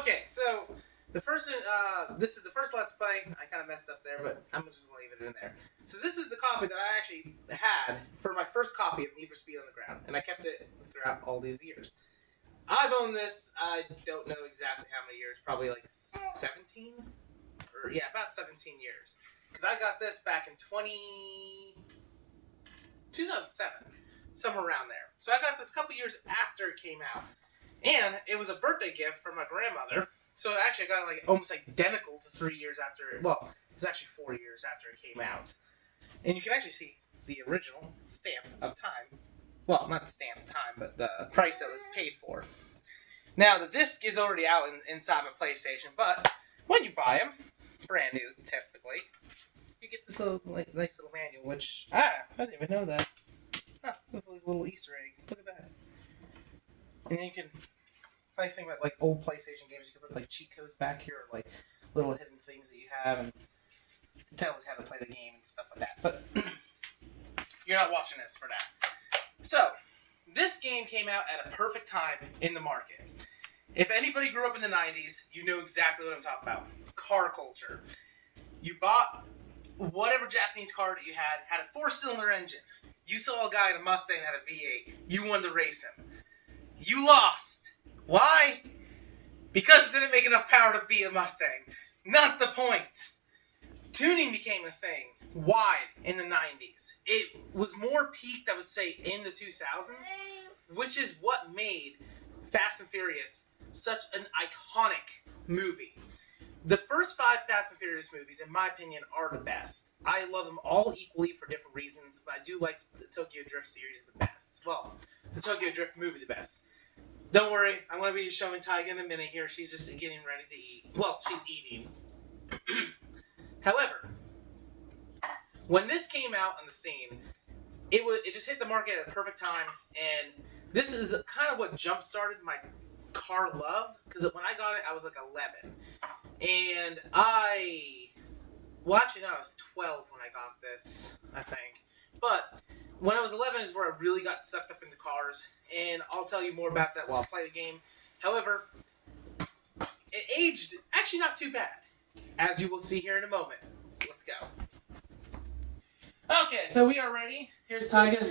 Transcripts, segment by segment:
Okay, so this is the first Let's Play. I kind of messed up there, but I'm just gonna leave it in there. So this is the copy that I actually had for my first copy of Need for Speed Underground, and I kept it throughout all these years. I've owned this, I don't know exactly how many years, probably like 17? Or, yeah, about 17 years. Because I got this back in 2007, somewhere around there. So I got this a couple years after it came out. And it was a birthday gift from my grandmother. So actually I got it like almost identical to 3 years after, well, it was actually 4 years after it came out. And you can actually see the original stamp of time. Well, not the stamp of time, but the price that was paid for. Now, the disc is already out inside my PlayStation, but when you buy them, brand new, typically, you get this little, nice little manual, which, I didn't even know that. Huh, this is a little Easter egg. Look at that. And then you can, nice thing about, old PlayStation games, you can put, cheat codes back here, or, little hidden things that you have, and it tells you how to play the game and stuff like that. But, you're not watching this for that. So, this game came out at a perfect time in the market. If anybody grew up in the 90s, you know exactly what I'm talking about. Car culture. You bought whatever Japanese car that you had a 4-cylinder engine. You saw a guy in a Mustang that had a V8. You wanted to race him. You lost. Why? Because it didn't make enough power to beat a Mustang. Not the point. Tuning became a thing wide in the 90s. It was more peaked, I would say, in the 2000s, which is what made Fast and Furious such an iconic movie. The first 5 Fast and Furious movies, in my opinion, are the best. I love them all equally for different reasons, but I do like the Tokyo Drift series the best. Well, the Tokyo Drift movie the best. Don't worry, I'm going to be showing Tyga in a minute here. She's just getting ready to eat. Well, she's eating. However, when this came out on the scene, it just hit the market at a perfect time, and this is kind of what jump-started my car love, because when I got it, I was 11, and I was 12 when I got this, I think, but when I was 11 is where I really got sucked up into cars, and I'll tell you more about that while I play the game. However, it aged actually not too bad, as you will see here in a moment. Let's go. Okay, so we are ready. Here's Tyga.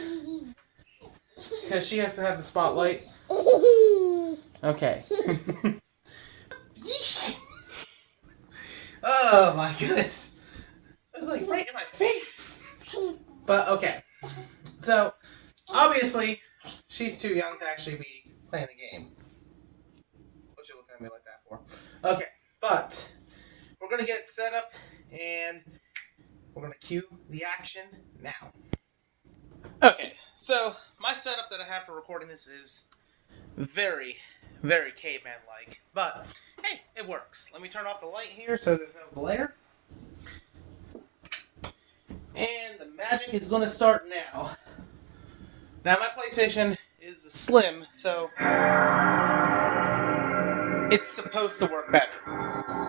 Because she has to have the spotlight. Okay. Oh my goodness. It was right in my face. But okay. So, obviously, she's too young to actually be playing the game. What you looking at me like that for? Okay, but we're going to get it set up and we're going to cue the action now. Okay, so my setup that I have for recording this is very, very caveman-like, but hey, it works. Let me turn off the light here so there's no glare. And the magic is going to start now. Now my PlayStation is the Slim, so it's supposed to work better.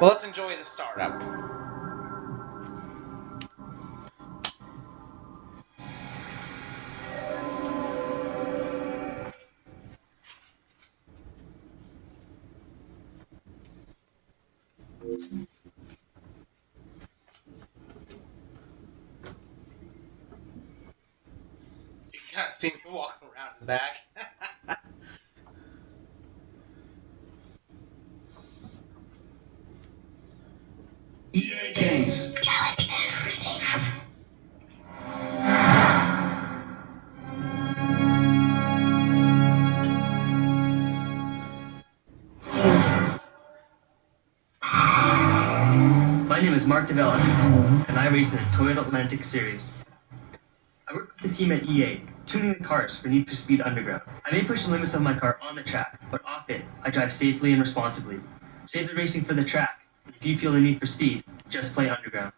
But let's enjoy the startup. You can kind of see me walking around in the back. EA Games. Challenge everything. My name is Mark DeVellis, and I race in the Toyota Atlantic Series. I work with the team at EA, tuning the cars for Need for Speed Underground. I may push the limits of my car on the track, but off it, I drive safely and responsibly. Save the racing for the track. If you feel the need for speed, just play Underground.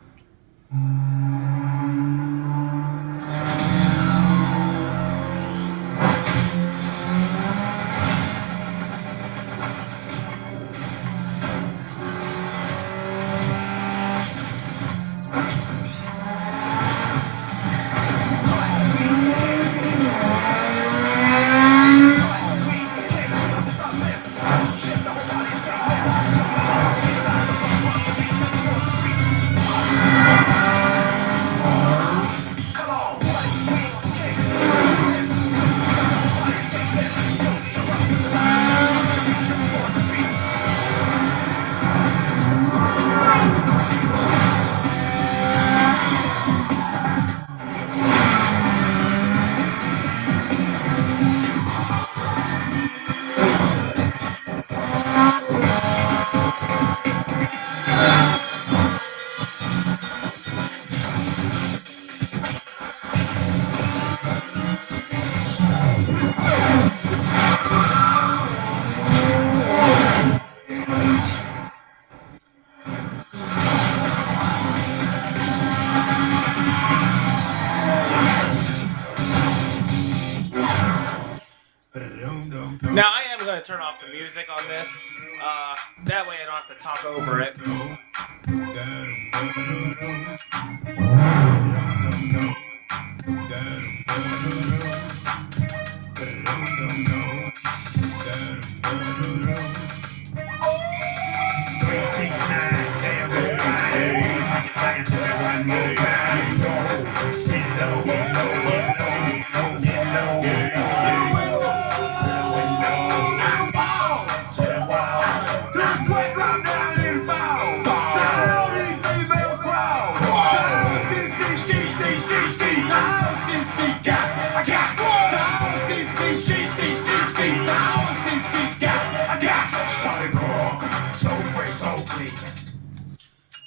gonna turn off the music on this. That way I don't have to talk over it.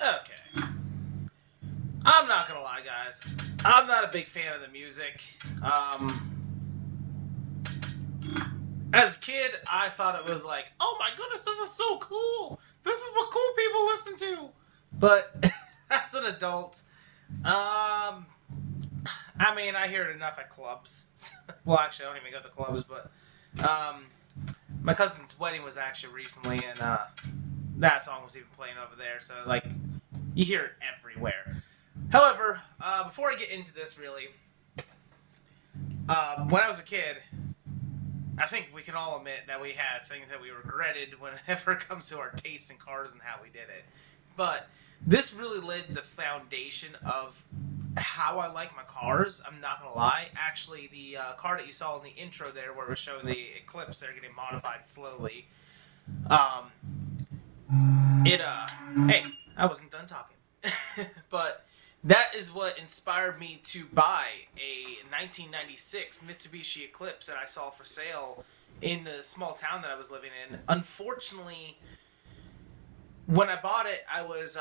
Okay. I'm not gonna lie, guys. I'm not a big fan of the music. As a kid, I thought it was like, oh my goodness, this is so cool. This is what cool people listen to. But as an adult, I mean, I hear it enough at clubs. Well, actually, I don't even go to clubs, but my cousin's wedding was actually recently, and that song was even playing over there. So, like, you hear it everywhere. However, before I get into this, really, when I was a kid, I think we can all admit that we had things that we regretted whenever it comes to our taste in cars and how we did it. But this really laid the foundation of how I like my cars. I'm not going to lie. Actually, the car that you saw in the intro there where we're showing the Eclipse, they're getting modified slowly. Hey, I wasn't done talking. But that is what inspired me to buy a 1996 Mitsubishi Eclipse that I saw for sale in the small town that I was living in. Unfortunately, when I bought it, I was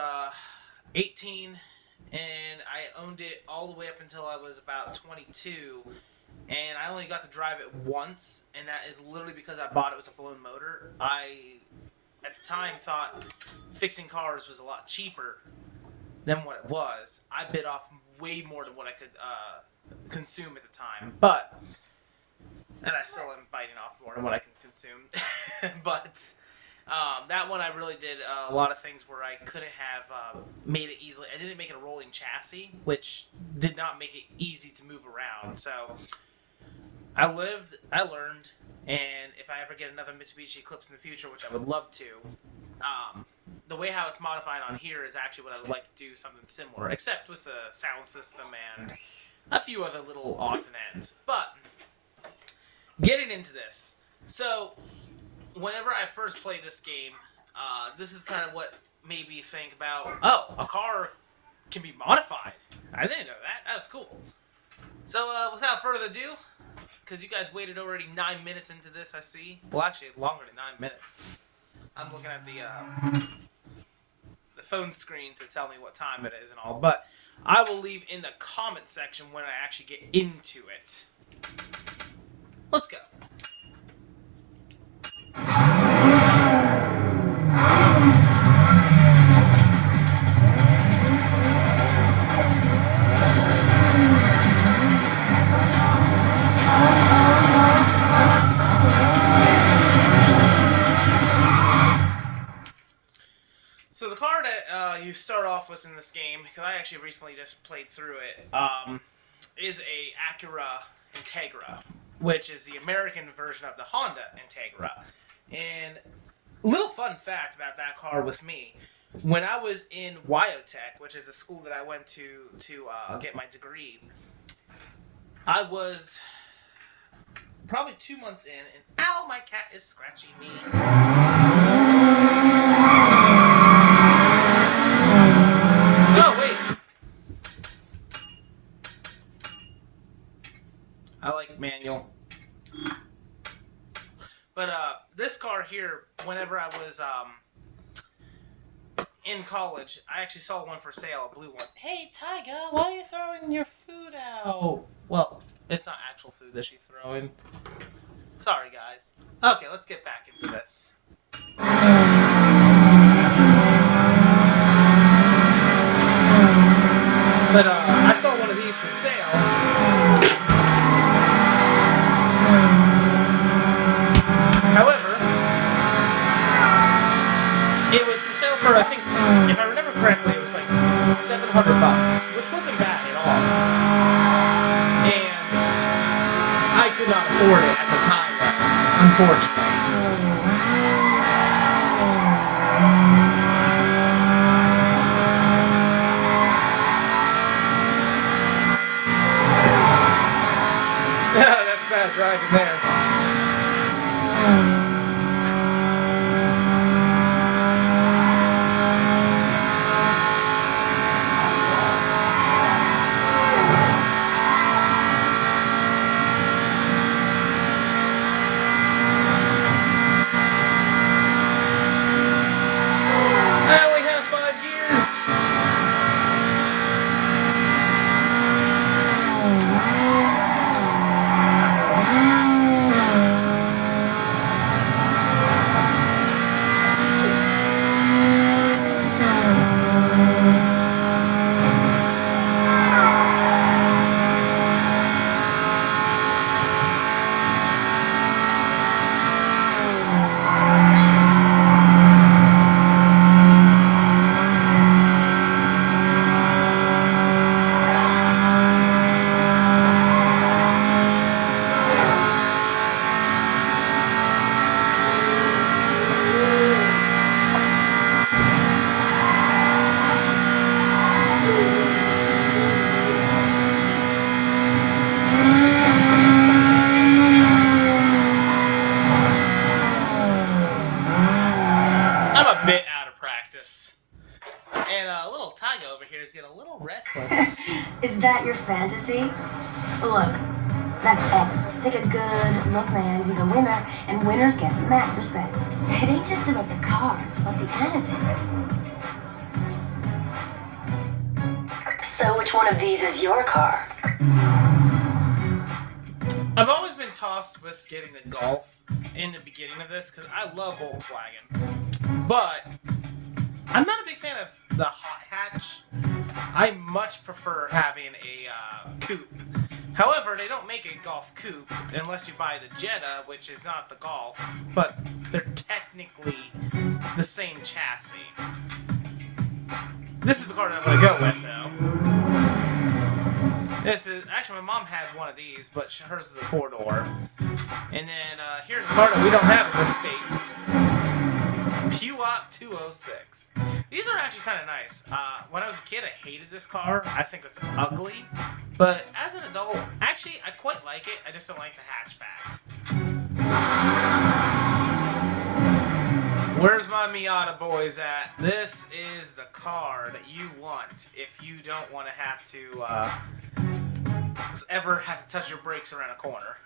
18, and I owned it all the way up until I was about 22, and I only got to drive it once, and that is literally because I bought it with a blown motor. I, at the time, thought fixing cars was a lot cheaper than what it was. I bit off way more than what I could consume at the time, and I still am biting off more than what I can consume. But that one I really did a lot of things where I couldn't have made it easily. I didn't make it a rolling chassis, which did not make it easy to move around. So I lived, I learned, and if I ever get another Mitsubishi Eclipse in the future, which I would love to, the way how it's modified on here is actually what I would like to do, something similar, except with the sound system and a few other little odds and ends. But getting into this, so whenever I first played this game, this is kind of what made me think about, oh, a car can be modified. I didn't know that. That was cool. So without further ado, because you guys waited already 9 minutes into this, I see. Well, actually, longer than 9 minutes. I'm looking at the phone screen to tell me what time it is and all, but I will leave in the comment section when I actually get into it. Let's go. So the car that you start off with in this game, because I actually recently just played through it, is a Acura Integra, which is the American version of the Honda Integra. And little fun fact about that car with me, when I was in Wyotech, which is a school that I went to get my degree, I was probably 2 months in, and ow, my cat is scratching me. Oh, wait. I like manual. But this car here, whenever I was in college, I actually saw one for sale, a blue one. Hey, Tyga, why are you throwing your food out? Well, it's not actual food that she's throwing. Sorry, guys. Okay, let's get back into this. But I saw one of these for sale. However, go for, I think, if I remember correctly, it was like $700, which wasn't bad at all. And I could not afford it at the time, unfortunately. That's bad driving there. I only have 5 gears. I'm a bit out of practice. And little Tiger over here is getting a little restless. Is that your fantasy? Look, that's Evan. Take a good look, man. He's a winner, and winners get mad respect. It ain't just about the car, it's about the attitude. So which one of these is your car? I've always been tossed with getting the Golf in the beginning of this because I love Volkswagen. But I'm not a big fan of the hot hatch. I much prefer having a coupe. However, they don't make a Golf coupe unless you buy the Jetta, which is not the Golf, but they're technically the same chassis. This is the car that I'm going to go with, though. This is actually, my mom had one of these, but hers is a 4-door. And then here's a car that we don't have in the States. Pewat 206. These are actually kind of nice. When I was a kid, I hated this car. I think it was ugly. But as an adult, actually, I quite like it. I just don't like the hatch fact. Where's my Miata boys at? This is the car that you want if you don't want to have to ever have to touch your brakes around a corner.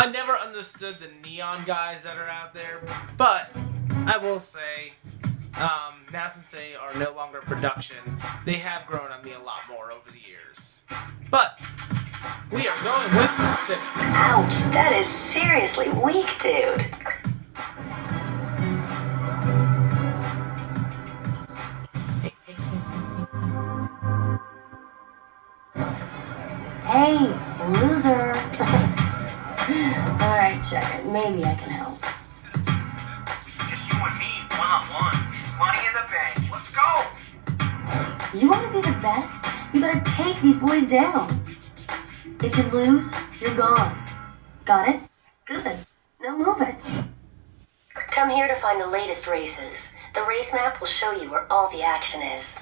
I never understood the neon guys that are out there, but I will say, now since they are no longer in production, they have grown on me a lot more over the years. But we are going with the Civic. Ouch, that is seriously weak, dude. Hey, loser. Alright, check it. Maybe I can help. Just you and me, one-on-one. Money in the bank. Let's go. You want to be the best? You gotta take these boys down. If you lose, you're gone. Got it? Good. Now move it. Come here to find the latest races. The race map will show you where all the action is.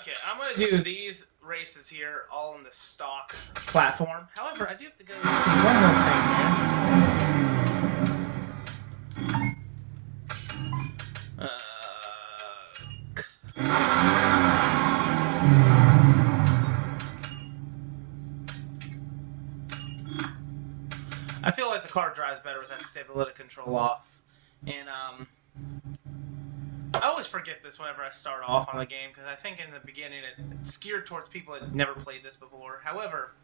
Okay, I'm going to do these races here all on the stock platform. However, I do have to go see one more thing here. I feel like the car drives better with that stability control off. And, I always forget this whenever I start off on the game, because I think in the beginning it's geared towards people that never played this before. However,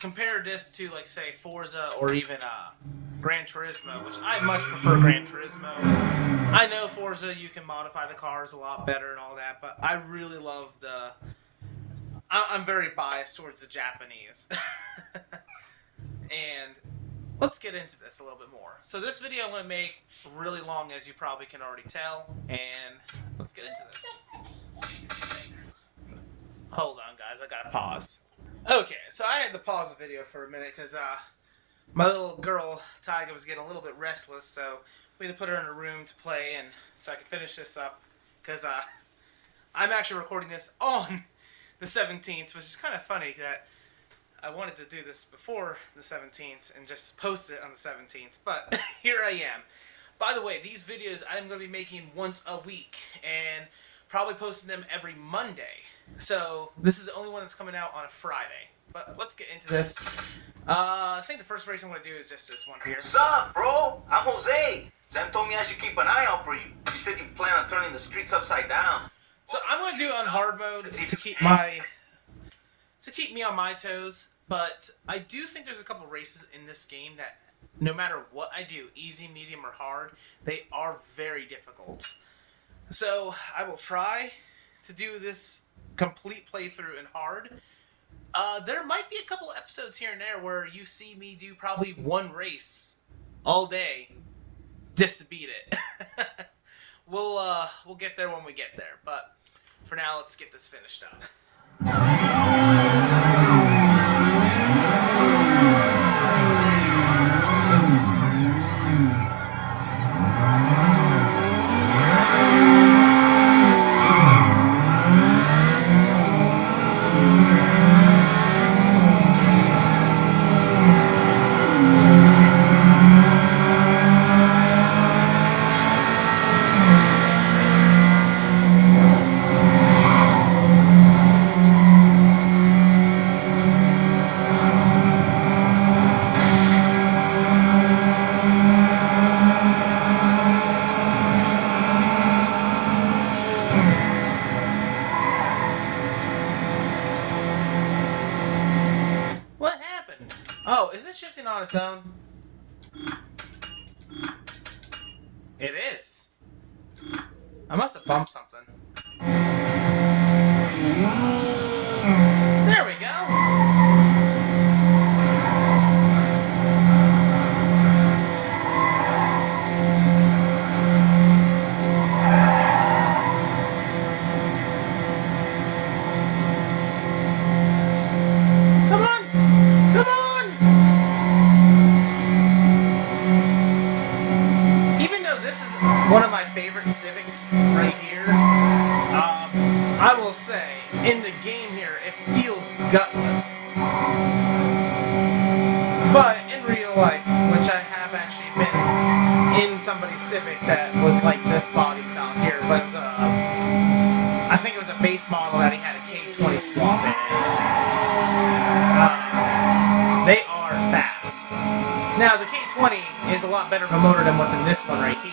compare this to, like, say, Forza or even Gran Turismo, which I much prefer Gran Turismo. I know Forza, you can modify the cars a lot better and all that, but I really love I'm very biased towards the Japanese. and let's get into this a little bit more. So this video I'm going to make really long, as you probably can already tell, and let's get into this. Hold on, guys, I gotta pause. Okay, so I had to pause the video for a minute because my little girl, Tyga, was getting a little bit restless, so we had to put her in a room to play, and so I could finish this up, because I'm actually recording this on the 17th, which is kind of funny that I wanted to do this before the 17th and just post it on the 17th, but here I am. By the way, these videos I'm going to be making once a week, and probably posting them every Monday. So this is the only one that's coming out on a Friday. But let's get into this. I think the first race I'm going to do is just this one here. What's up, bro? I'm Jose. Sam told me I should keep an eye out for you. He said you plan on turning the streets upside down. So I'm going to do it on hard mode to keep me on my toes. But I do think there's a couple races in this game that no matter what I do, easy, medium, or hard, they are very difficult. So I will try to do this complete playthrough in hard. There might be a couple episodes here and there where you see me do probably one race all day just to beat it. We'll get there when we get there. But for now, let's get this finished up. What happened? Oh, is it shifting on its own? It is. I must have bumped something. There we go. Come on! Come on! Even though this is one of my favorite Civics right here, I will say, in the game here, it feels gutless. But in real life, which I have actually been in somebody's Civic that was like this body style here, but it was I think it was a base model that he had a K20 swap in. They are fast. Now, the K20 is a lot better of a motor than what's in this one right here.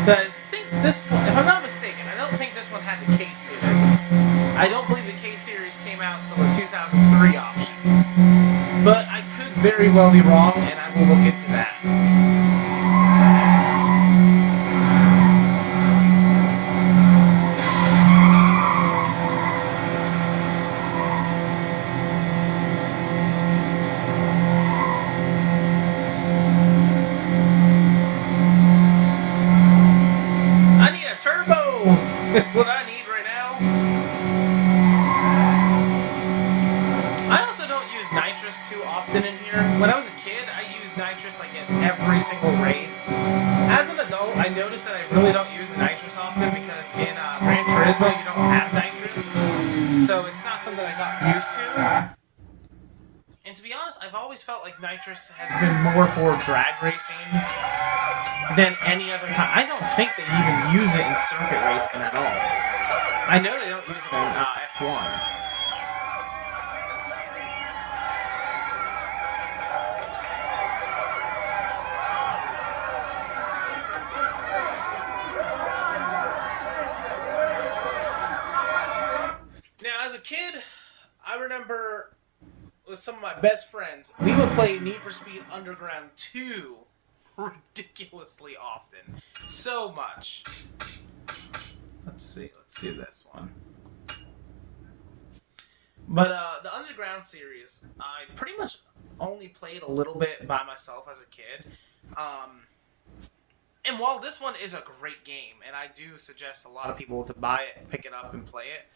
Because I think this one, if I'm not mistaken, I don't think this one had the K-Series. I don't believe the K-Series came out until the 2003 options. But I could very well be wrong, and I will look into that. That's what I need right now. I also don't use nitrous too often in here. When I was a kid, I used nitrous like in every single race. As an adult, I noticed that I really don't use the nitrous often because in Gran Turismo you don't have nitrous. So it's not something I got used to. And to be honest, I've always felt like nitrous has been more for drag racing than any other kind. I don't think they even use it in circuit racing at all. I know they don't use it in F1. Now, as a kid, I remember with some of my best friends, we would play Need for Speed Underground 2 ridiculously often. So much. Let's see. Let's do this one. But the Underground series, I pretty much only played a little bit by myself as a kid. And while this one is a great game, and I do suggest a lot of people to buy it, pick it up, and play it,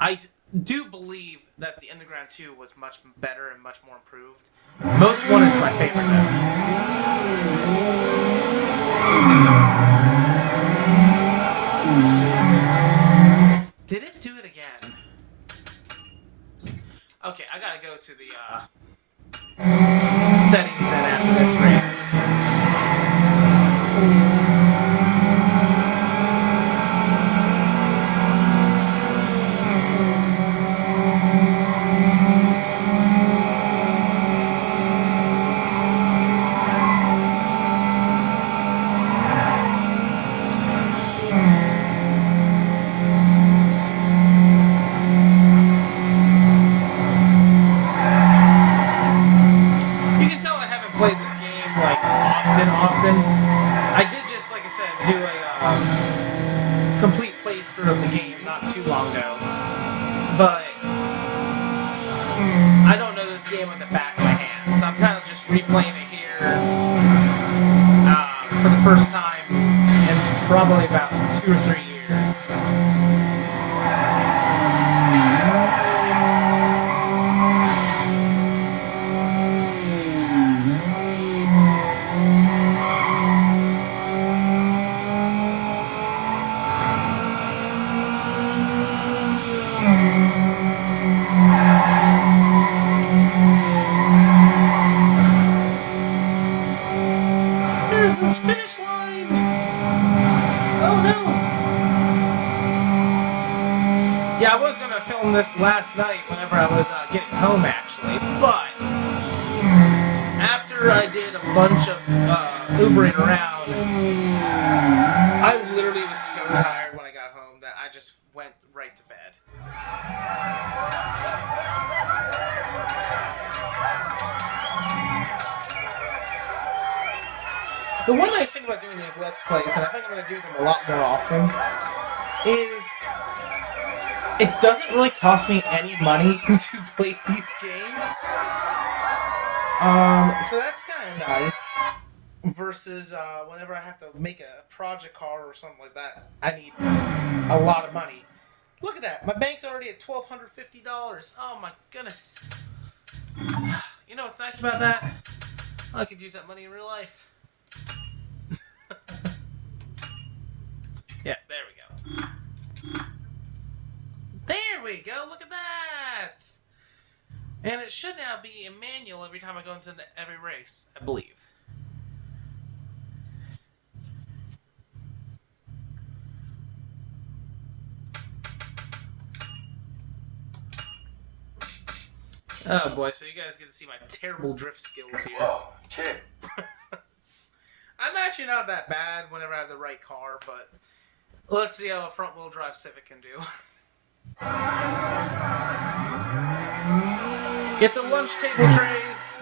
I do believe that the Underground 2 was much better and much more improved. Most Wanted's my favorite, though. Did it do it again? Okay, I gotta go to the settings then after this race. Played this game like often. I did just, like I said, do a complete playthrough of the game not too long ago, but I don't know this game like the back of my hand, so I'm kind of just replaying it here for the first time in probably about 2 or 3 years. This finish line. Oh no. Yeah, I was gonna film this last night whenever I was getting home actually, but after I did a bunch of Ubering around, I literally was so tired when I got home that I just went right to bed. The one nice thing about doing these Let's Plays, and I think I'm going to do them a lot more often, is it doesn't really cost me any money to play these games. So that's kind of nice. Versus whenever I have to make a project car or something like that, I need a lot of money. Look at that. My bank's already at $1,250. Oh my goodness. You know what's nice about that? I could use that money in real life. Yeah, there we go. There we go, look at that! And it should now be in manual every time I go into every race, I believe. Oh boy, so you guys get to see my terrible drift skills here. Whoa, kid. I'm actually not that bad whenever I have the right car, but let's see how a front-wheel drive Civic can do. Get the lunch table trays.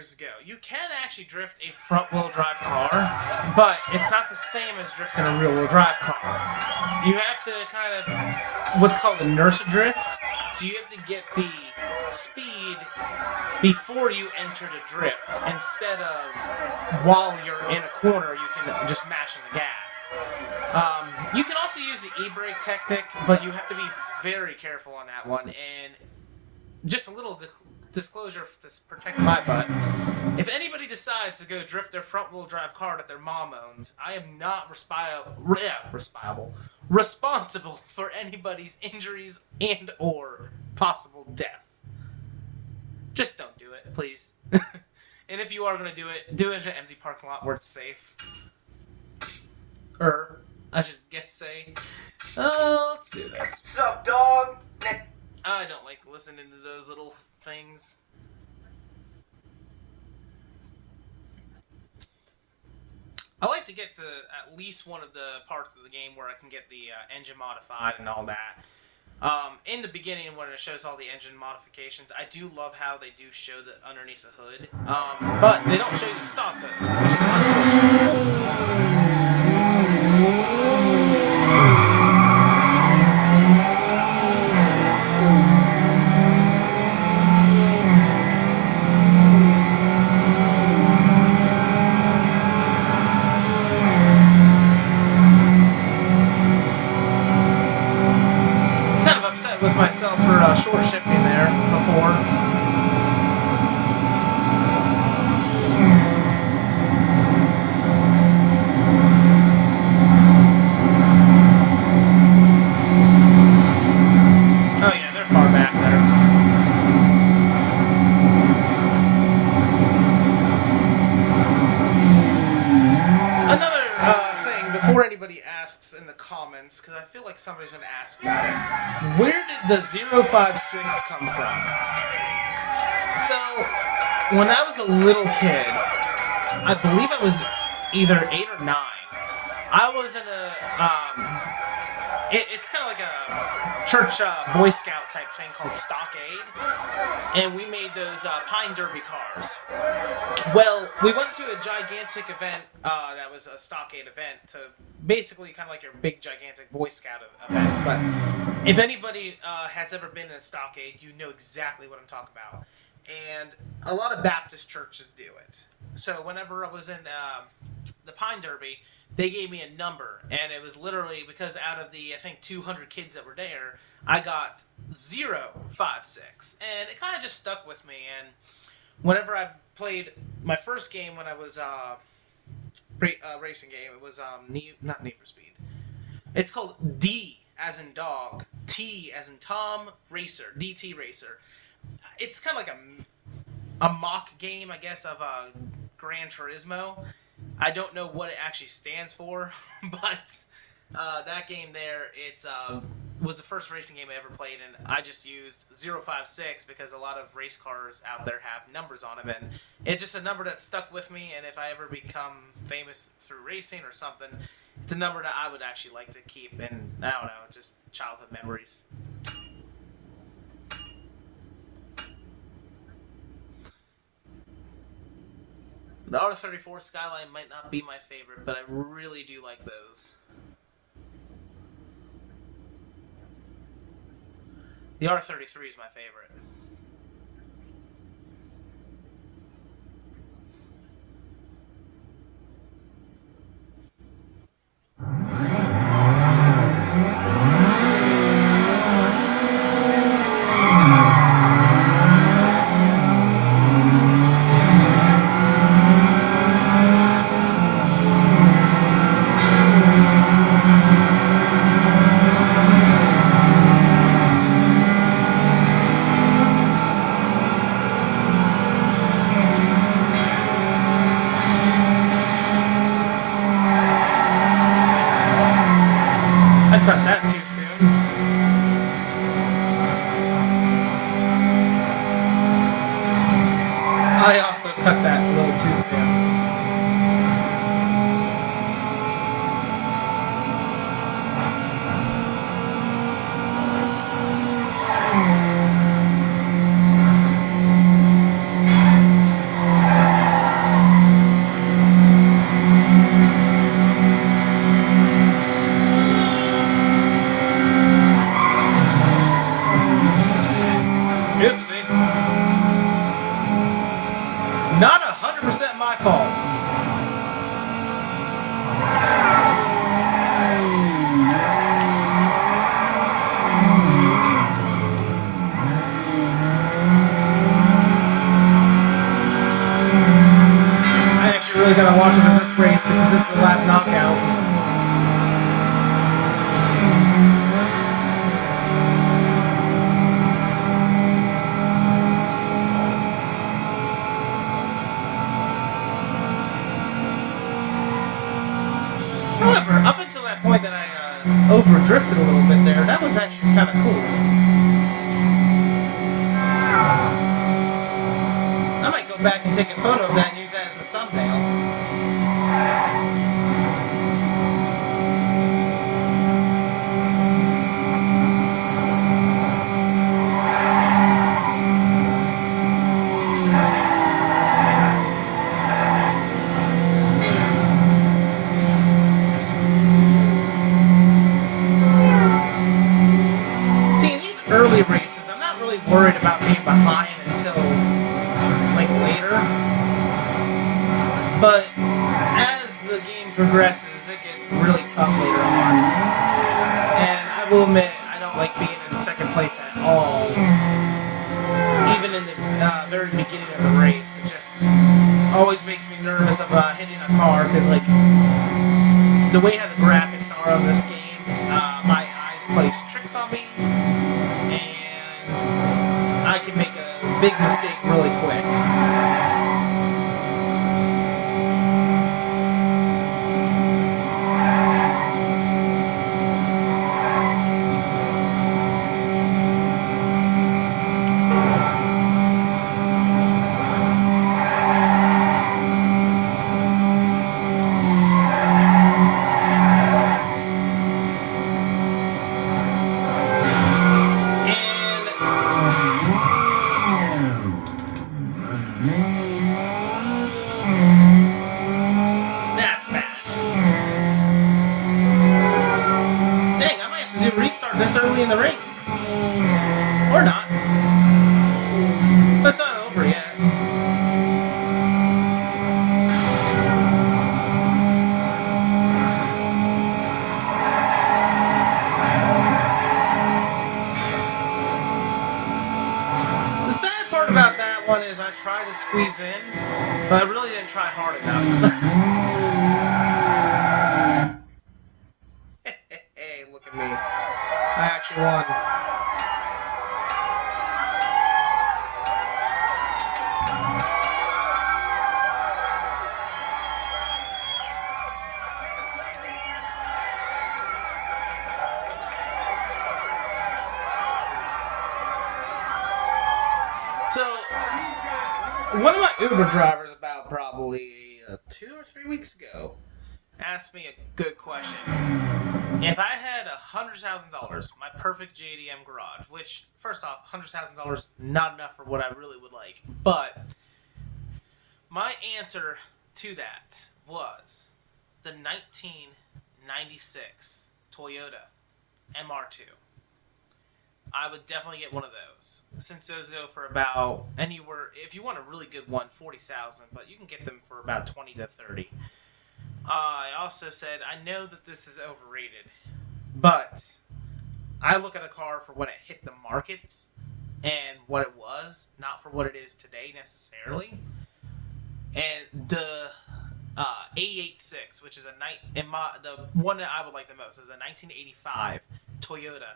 Ago. You can actually drift a front-wheel drive car, but it's not the same as drifting a rear-wheel drive car. You have to kind of what's called inertia drift, so you have to get the speed before you enter the drift, instead of while you're in a corner you can just mash on the gas. You can also use the e-brake technique, but you have to be very careful on that one, and just a little disclosure to protect my butt. If anybody decides to go drift their front-wheel drive car that their mom owns, I am not responsible for anybody's injuries and or possible death. Just don't do it, please. And if you are going to do it in an empty parking lot where it's safe. Or, I should say, let's do this. What's up, dog? I don't like listening to those little things. I like to get to at least one of the parts of the game where I can get the engine modified and all that. In the beginning, when it shows all the engine modifications, I do love how they do show the underneath the hood. But they don't show you the stock hood, which is unfortunate. Was myself for short shifting there before. Oh yeah, they're far back there. Another thing, before anybody asks in the comments, because I feel like somebody's going to ask about it, where did the 056 come from? So, when I was a little kid, I believe I was either 8 or 9, I was in a, it's kind of like a church Boy Scout type thing called Stockade, and we made those Pine Derby cars. Well, we went to a gigantic event that was a Stockade event, to basically kind of like your big gigantic Boy Scout events. But if anybody has ever been in a Stockade, you know exactly what I'm talking about. And a lot of Baptist churches do it. So whenever I was in the Pine Derby, they gave me a number, and it was literally because out of the, I think, 200 kids that were there, I got 056, and it kind of just stuck with me. And whenever I played my first game when I was racing game, it was not Need for Speed. It's called D as in dog, T as in Tom Racer, DT Racer. It's kind of like a mock game, I guess, of Gran Turismo. I don't know what it actually stands for, but that game there, it was the first racing game I ever played, and I just used 056 because a lot of race cars out there have numbers on them, and it's just a number that stuck with me, and if I ever become famous through racing or something, it's a number that I would actually like to keep, and I don't know, just childhood memories. The R34 Skyline might not be my favorite, but I really do like those. The R33 is my favorite. I cut that too soon. I also cut that a little too soon. However, up until that point that I over-drifted a little bit there, that was actually kind of cool. I might go back and take a photo of that and use that as a thumbnail. See, in these early races, I'm not really worried about being behind until, like, later. But as the game progresses, it gets really tough later on. And I will admit, I don't like being in second place at all. Even in the very beginning of the race, it just always makes me nervous of hitting a car, because, like, the way how the graphics are on this game, my eyes play tricks on me, and I can make a big mistake really quick. That's bad. Dang, I might have to do restart this early in the race. Or not. But it's not over yet. The sad part about that one is I tried to squeeze in, but I really didn't try hard enough. Hey, look at me. I actually won. So, one of my Uber drivers about probably 2 or 3 weeks ago asked me a good question. If I had $100,000, my perfect JDM garage, which, first off, $100,000 not enough for what I really would like, but my answer to that was the 1996 Toyota MR2. I would definitely get one of those, since those go for about anywhere. If you want a really good one, 40,000, but you can get them for about 20 to 30. I also said I know that this is overrated, but I look at a car for when it hit the market and what it was, not for what it is today necessarily. And the A86, which is the one that I would like the most, is a 1985 Toyota.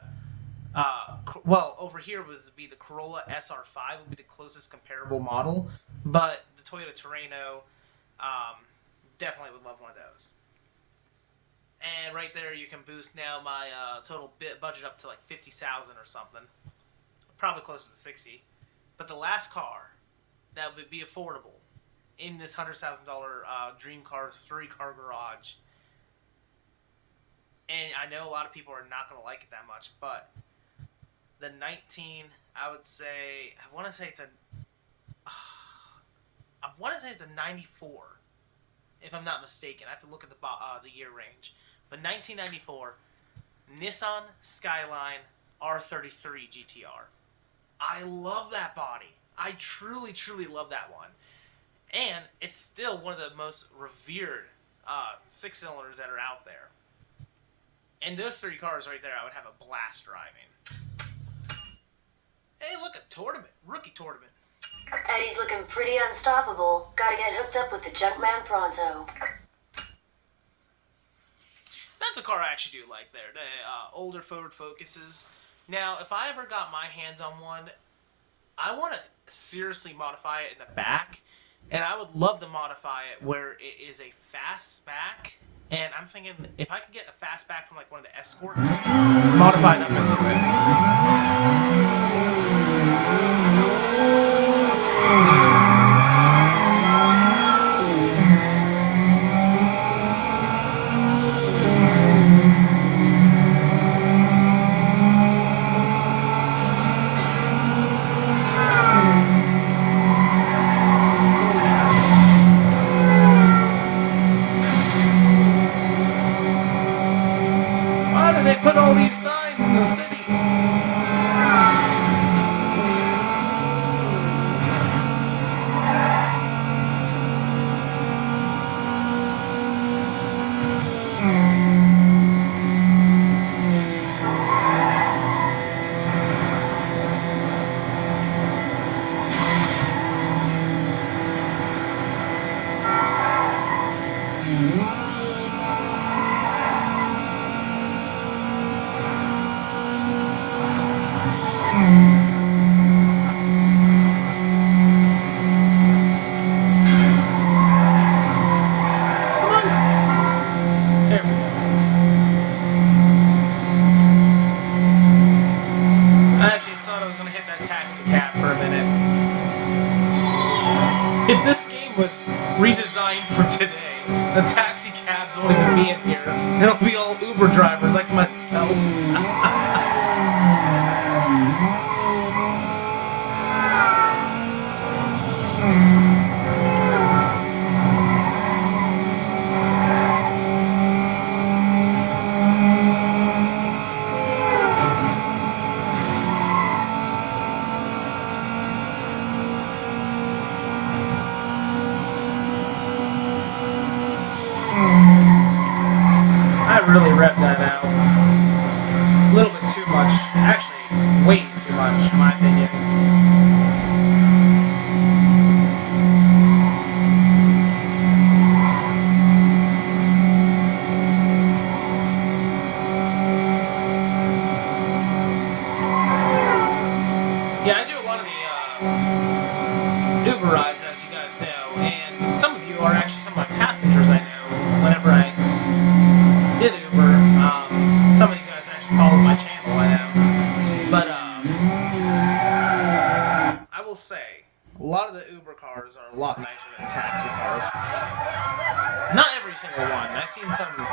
Well, over here would be the Corolla SR5 would be the closest comparable model, but the Toyota Terreno, definitely would love one of those. And right there, you can boost now my total budget up to like 50,000 or something, probably closer to 60. But the last car that would be affordable in this $100,000 dream car 3-car garage, and I know a lot of people are not going to like it that much, but the 19, I want to say it's a 94, if I'm not mistaken. I have to look at the year range. But 1994 Nissan Skyline R33 GTR. I love that body. I truly, truly love that one. And it's still one of the most revered 6-cylinders that are out there. And those 3 cars right there, I would have a blast driving. Hey, look, a tournament. Rookie tournament. Eddie's looking pretty unstoppable. Gotta get hooked up with the Junkman pronto. That's a car I actually do like there. The older Ford Focuses. Now, if I ever got my hands on one, I want to seriously modify it in the back. And I would love to modify it where it is a fastback And I'm thinking if I could get a fastback from like one of the escorts, modify it up into it. Why do they put all these signs in the city? There we go. I actually thought I was going to hit that taxi cab for a minute. If this game was redesigned for today, the taxi cabs won't even be in here. It'll be all Uber drivers like myself. I really revved that out. A little bit too much. Actually, way too much, in my opinion. Yeah, I do a lot of the Uber rides, as you guys know, and some of you are actually some of my passengers I know whenever I did Uber. Some of you guys actually follow my channel, I know. But I will say, a lot of the Uber cars are a lot nicer than taxi cars. Not every single one. I've seen some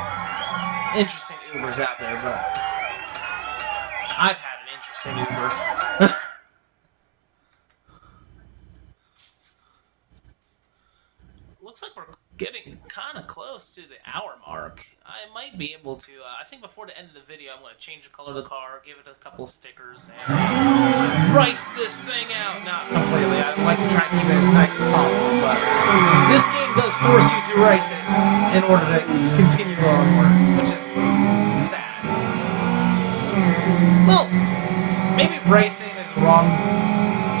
interesting Ubers out there, but I've had an interesting Uber. Looks like we're getting kind of close to the hour mark. I might be able to, I think before the end of the video, I'm going to change the color of the car, give it a couple of stickers, and rice this thing out. Not completely. I'd like to try and keep it as nice as possible, but this game does force you to rice it in order to continue onwards, which is sad. Well, maybe racing is the wrong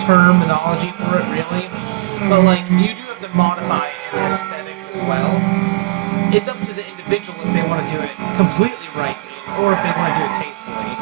terminology for it, really, but like, you do have to modify it in aesthetics as well. It's up to the individual if they want to do it completely ricing or if they want to do it tastefully.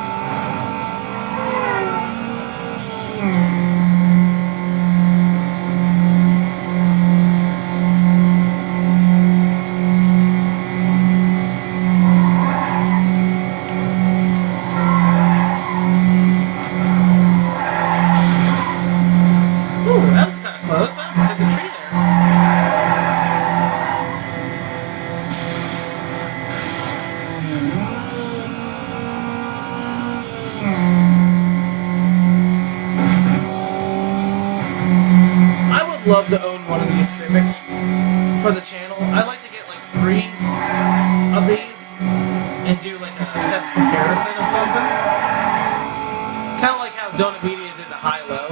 Ooh, that was kind of close. I almost hit the tree there. I would love to own one of these Civics for the channel. I'd like to get like 3 of these and do like a test comparison of something. Kind of like how Donut Media did the high-low.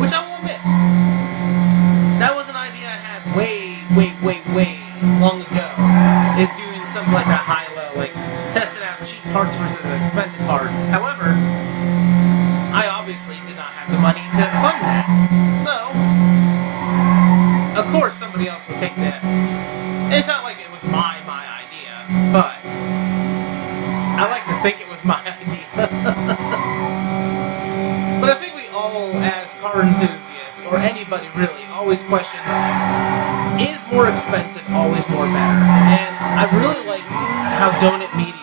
Which I will admit, that was an idea I had way long ago. Is doing something like that high-low, like testing out cheap parts versus expensive parts. However, I obviously did not have the money to fund that. So, of course somebody else would take that. It's not like it was my idea, but I like to think it was my idea. But I think we all, as car enthusiasts, or anybody really, always question, is more expensive, always more better. And I really like how Donut Media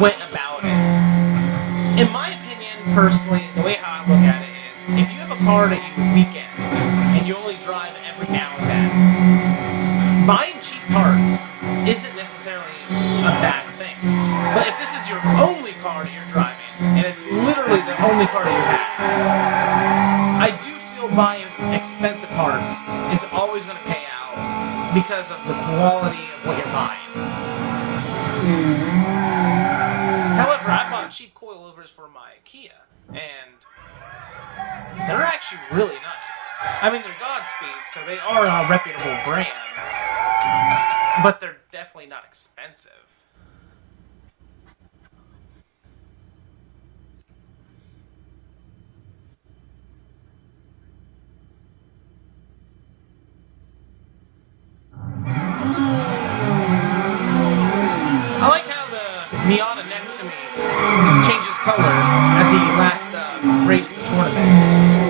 went about it. In my opinion, personally, the way how I look at it is, if you have a car that you weekend and you only drive every now and then, buying cheap parts isn't necessarily a bad thing. But if this is your only car that you're driving, and it's literally the only car that you have, I do feel buying expensive parts is always going to pay out because of the quality of what you're buying. However, I bought cheap coilovers for my Kia, and they're actually really nice. I mean, they're Godspeed, so they are a reputable brand, but they're definitely not expensive. I like how the Miata next to me changes color at the last race of the tournament.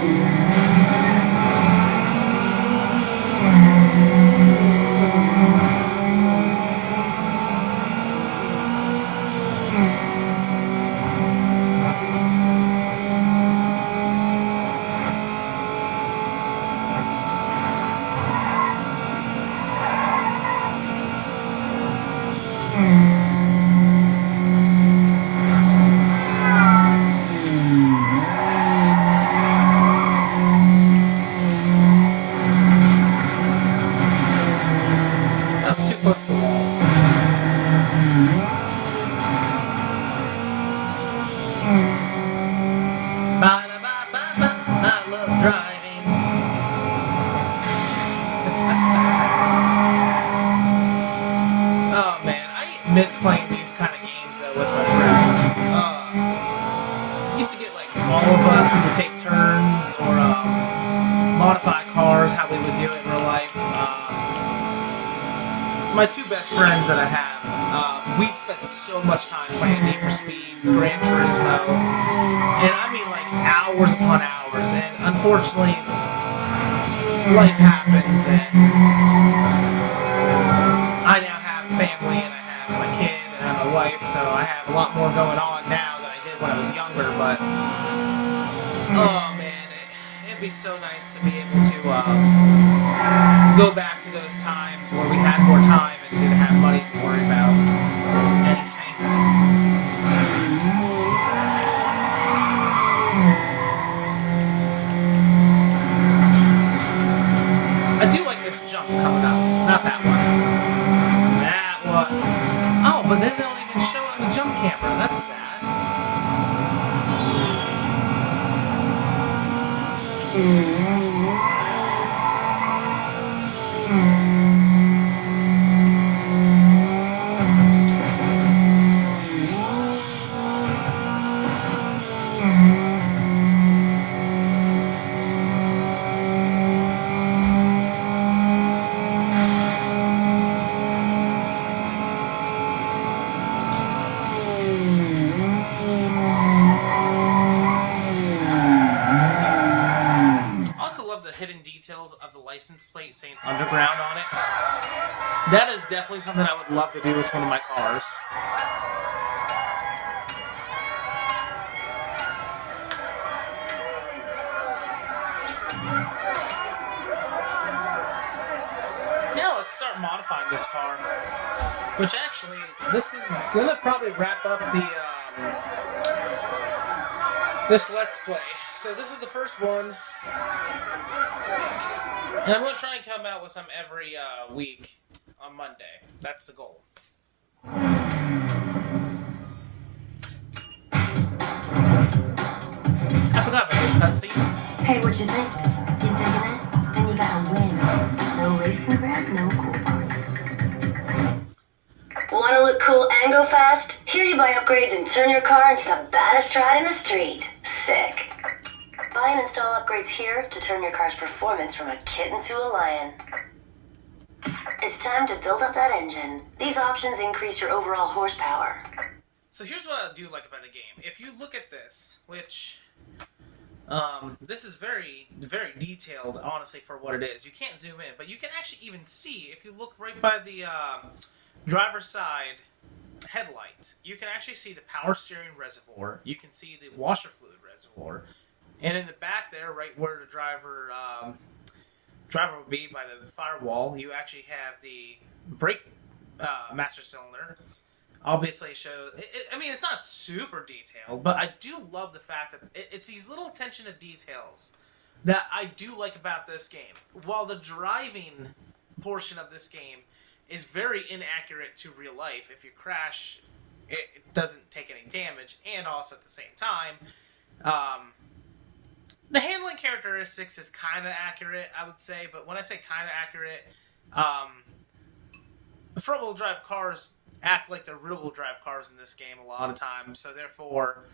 Too close to the wall. Ba-da-ba-ba-ba, I love driving. Oh man, I miss playing these kind of games though with my friends. Used to get like all of us, we would take turns or modify cars, how we would do it in real life. My two best friends that I have, we spent so much time playing Need for Speed, Gran Turismo, and I mean like hours upon hours, and unfortunately, life happens, and I now have family, and I have my kid, and I have my wife, so I have a lot more going on now than I did when I was younger, but, oh man, it'd be so nice to be able to, go back to those times where we had more time and didn't have money to worry about anything. I do like this jump coming up. Not that one. That one. Oh, but then they don't even show it on the jump camera. That's sad. Hidden details of the license plate saying Underground on it. That is definitely something I would love to do with one of my cars. Now let's start modifying this car. Which actually, this is gonna probably wrap up the this Let's Play. So this is the first one. And I'm going to try and come out with some every week on Monday. That's the goal. I forgot about this cutscene. Hey, what you think? You digging it? Then you gotta win. No racing grab, no cool parts. Wanna look cool and go fast? Here you buy upgrades and turn your car into the baddest ride in the street. Sick. Buy and install upgrades here to turn your car's performance from a kitten to a lion. It's time to build up that engine. These options increase your overall horsepower. So here's what I do like about the game. If you look at this, which This is very, very detailed, honestly, for what it is. You can't zoom in, but you can actually even see, if you look right by the driver's side headlight, you can actually see the power steering reservoir. You can see the washer fluid reservoir. And in the back there, right where the driver would be by the firewall, you actually have the brake master cylinder. Obviously, shows. I mean, it's not super detailed, but I do love the fact that it's these little attention to details that I do like about this game. While the driving portion of this game is very inaccurate to real life, if you crash, it doesn't take any damage, and also at the same time, the handling characteristics is kind of accurate, I would say. But when I say kind of accurate, front-wheel drive cars act like they're rear-wheel drive cars in this game a lot of times, so therefore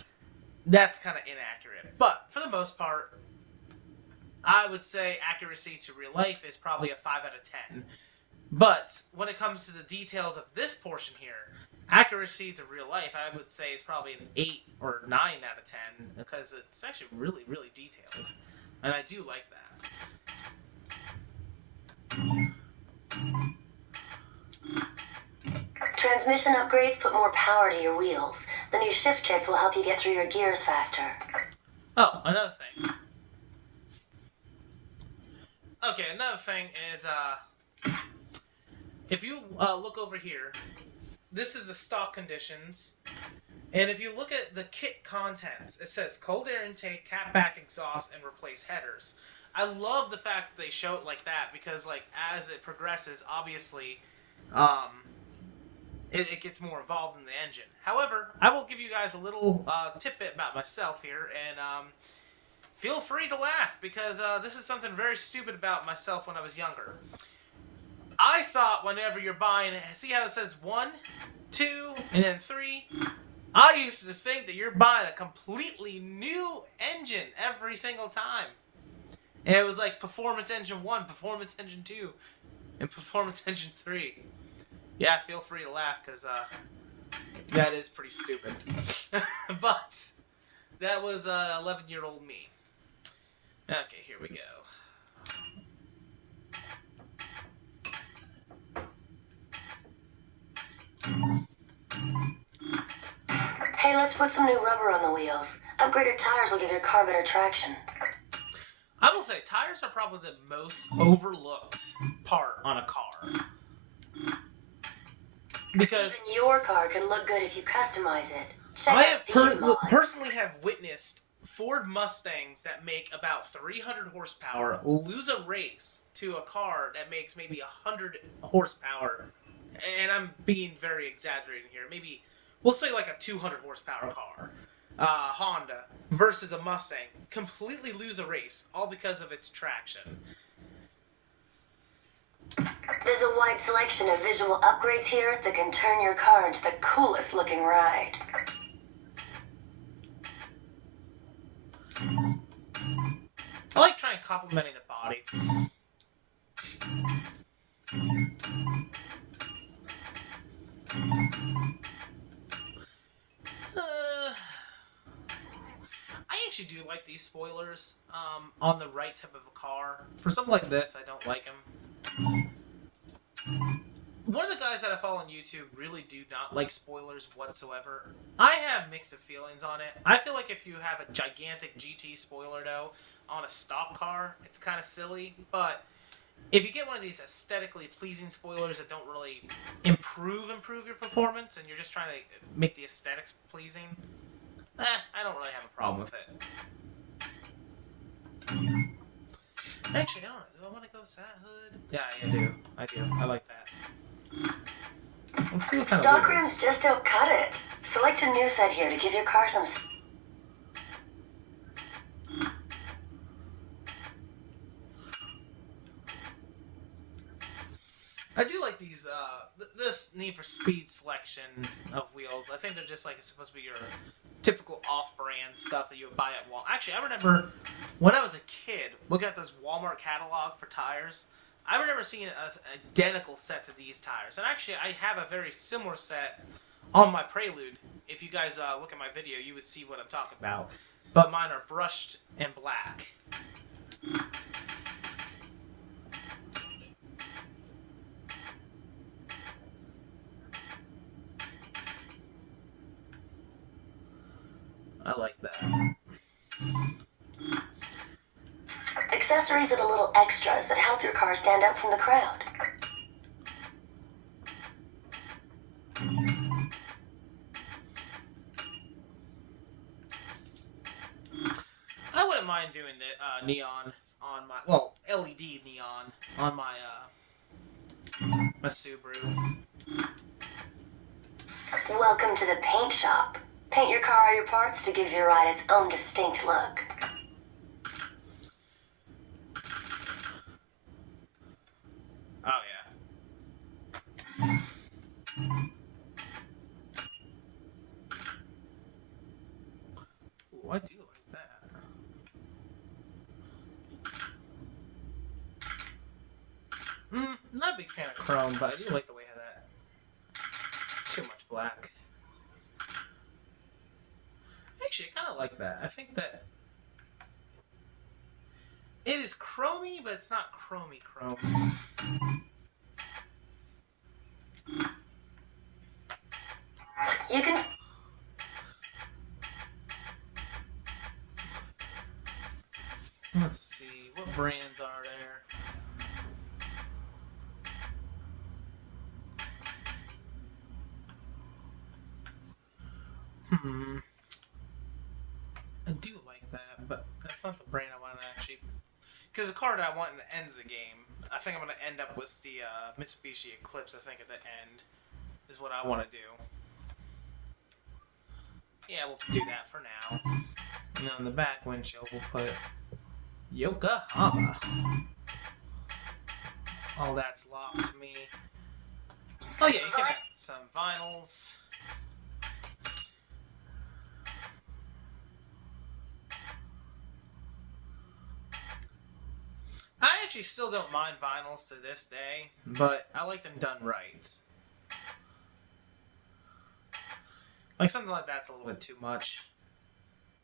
that's kind of inaccurate. But for the most part, I would say accuracy to real life is probably a 5 out of 10. But when it comes to the details of this portion here, accuracy to real life, I would say is probably an 8 or 9 out of 10, because it's actually really, really detailed, and I do like that. Transmission upgrades put more power to your wheels. The new shift kits will help you get through your gears faster. Oh, another thing. Okay, another thing is, if you look over here, this is the stock conditions, and if you look at the kit contents, it says cold air intake, catback exhaust, and replace headers. I love the fact that they show it like that, because, like, as it progresses, obviously, it gets more involved in the engine. However, I will give you guys a little tidbit about myself here, and feel free to laugh, because this is something very stupid about myself when I was younger. I thought whenever you're buying, see how it says 1, 2, and then 3? I used to think that you're buying a completely new engine every single time. And it was like Performance Engine 1, Performance Engine 2, and Performance Engine 3. Yeah, feel free to laugh, because that is pretty stupid. But that was 11-year-old me. Okay, here we go. Hey, let's put some new rubber on the wheels. Upgraded tires will give your car better traction. I will say, tires are probably the most overlooked part on a car. Because even your car can look good if you customize it. Check I out have these mods. personally have witnessed Ford Mustangs that make about 300 horsepower lose a race to a car that makes maybe 100 horsepower. And I'm being very exaggerating here. Maybe, we'll say like a 200 horsepower car, Honda, versus a Mustang. Completely lose a race, all because of its traction. There's a wide selection of visual upgrades here that can turn your car into the coolest looking ride. I like trying complimenting the body. I actually do like these spoilers on the right type of a car. For something like this, I don't like them. One of the guys that I follow on YouTube really do not like spoilers whatsoever. I have mixed feelings on it. I feel like if you have a gigantic GT spoiler, though, on a stock car, it's kind of silly. But if you get one of these aesthetically pleasing spoilers that don't really improve your performance, and you're just trying to make the aesthetics pleasing, I don't really have a problem with it. Actually, I don't know. Do I want to go sat hood? Yeah, I do. I like that. Let's see what kind Stock of wood rims just don't cut it. Select a new set here to give your car some... I do like these, this Need for Speed selection of wheels. I think they're just like, it's supposed to be your typical off-brand stuff that you would buy at Walmart. Actually, I remember when I was a kid, looking at this Walmart catalog for tires, I remember seeing an identical set to these tires. And actually, I have a very similar set on my Prelude. If you guys look at my video, you would see what I'm talking about. but mine are brushed and black. I like that. Accessories are the little extras that help your car stand out from the crowd. I wouldn't mind doing the neon on my, well, LED neon on my my Subaru. Welcome to the paint shop. Paint your car or your parts to give your ride its own distinct look. Oh yeah. Ooh, I do like that. Not a big fan of chrome, but I do like the way of that. Too much black. Actually, I kind of like that. I think that it is chromy, but it's not chromy chrome. You can... Let's see, what brands are there? I do like that, but that's not the brand I want to actually... Because the car that I want in the end of the game, I think I'm going to end up with the Mitsubishi Eclipse, I think, at the end, is what I want to do. Yeah, we'll do that for now. And on the back windshield, we'll put Yokohama. All that's locked to me. Oh yeah, you can get some vinyls. I actually still don't mind vinyls to this day, but I like them done right. Like something like that's a little bit too much.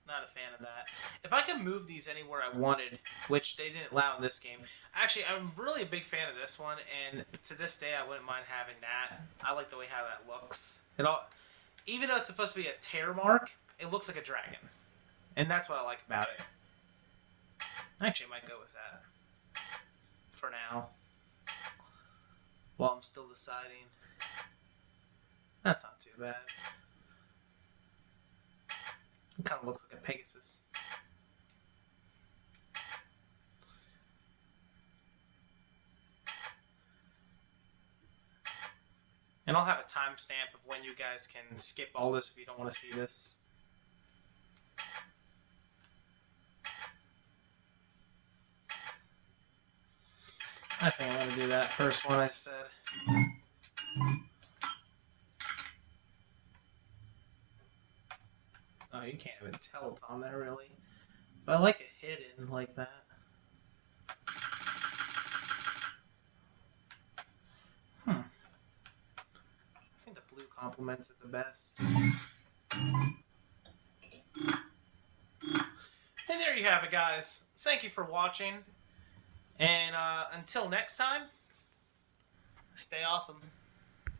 Not a fan of that. If I could move these anywhere I wanted, which they didn't allow in this game. Actually, I'm really a big fan of this one, and to this day, I wouldn't mind having that. I like the way how that looks. It all, even though it's supposed to be a tear mark, it looks like a dragon, and that's what I like about it. Actually, I might go with that for now, while I'm still deciding. That's not too bad. It kind of looks like a Pegasus. And I'll have a timestamp of when you guys can skip all this if you don't want to see this. I think I'm going to do that first one I said. Oh, you can't even tell it's on there, really. But I like it hidden like that. I think the blue complements it the best. And there you have it, guys. Thank you for watching. And until next time, stay awesome.